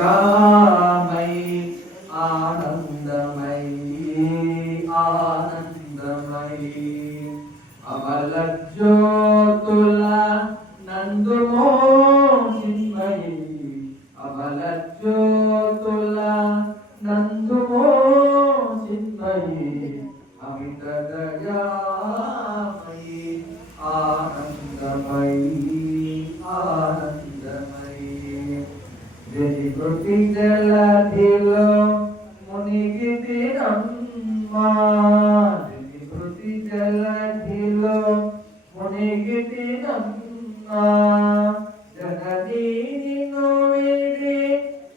దయామయి ఆనందమయి ఆనందమయి అమల జ్యోతుల నందుమో చిన్మయి అమల జ్యోతుల నందుమో చిన్మయి అమిత దయామయి ఆనందమయి ఆనందమయి జనికృతి జలధిలో మునిగితినమ్మా జనికృతి జలధిలో మునిగితినమ్మా జగదీ నిన్ను వీడి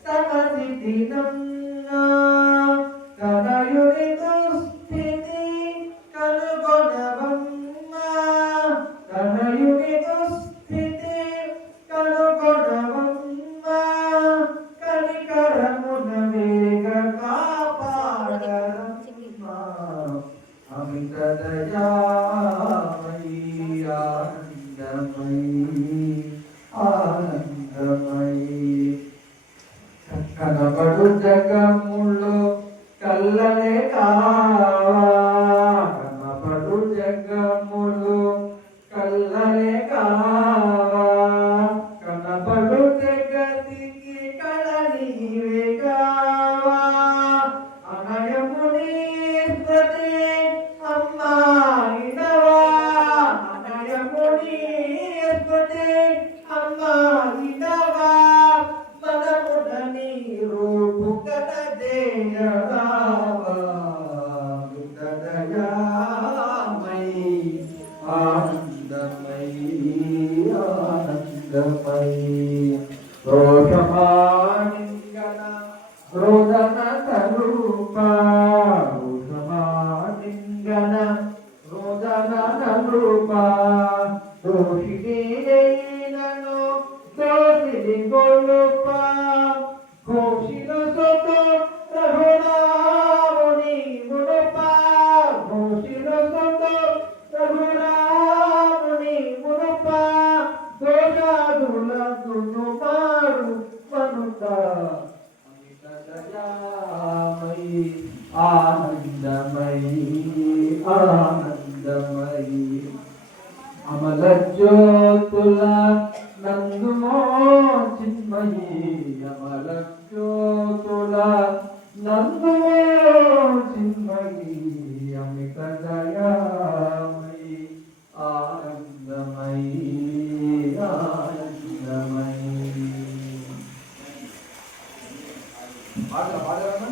సమసితినమ్మా కనయుడి దుస్థితి కనుగొనవమ్మా కనయుడి దుస్థితి కనుగొనవమ్మా కనికరమున వేగ కాపాడరమ్మా అమిత దయామయి ఆనందమయి ఆనందమయి కనబడు జగములో కల్లలే కావా కనబడు జగములో కల్లలే కావా కనబడు జగతికి కళనీవే కావా అనయముని ప్రతి అమ్మాయినవా అనయముని ప్రతి అమ్మాయినవా మనమునని రూపు కనదేయరావా దయామయి ఆనందమయి ఆనందమయి రోషమాలింగన రోదన తరూపా రోషమాలింగన రోదన తరూపా దోషిణీలను దోషిని గొల్లుపా ఘోషిను సొతో రఘురాముని మునుపా ఘోషిను సొతో రఘురాముని మునుపా దోషాదులను మారు మనుత అమిత దయామయి ఆనందమయి ఆనందమయి అమల జ్యోతుల నందుమో చిన్మయి అమల జ్యోతుల నందుమో చిన్మయి అమిత దయామయి ఆనందమయి ఆనందమయి పాడరా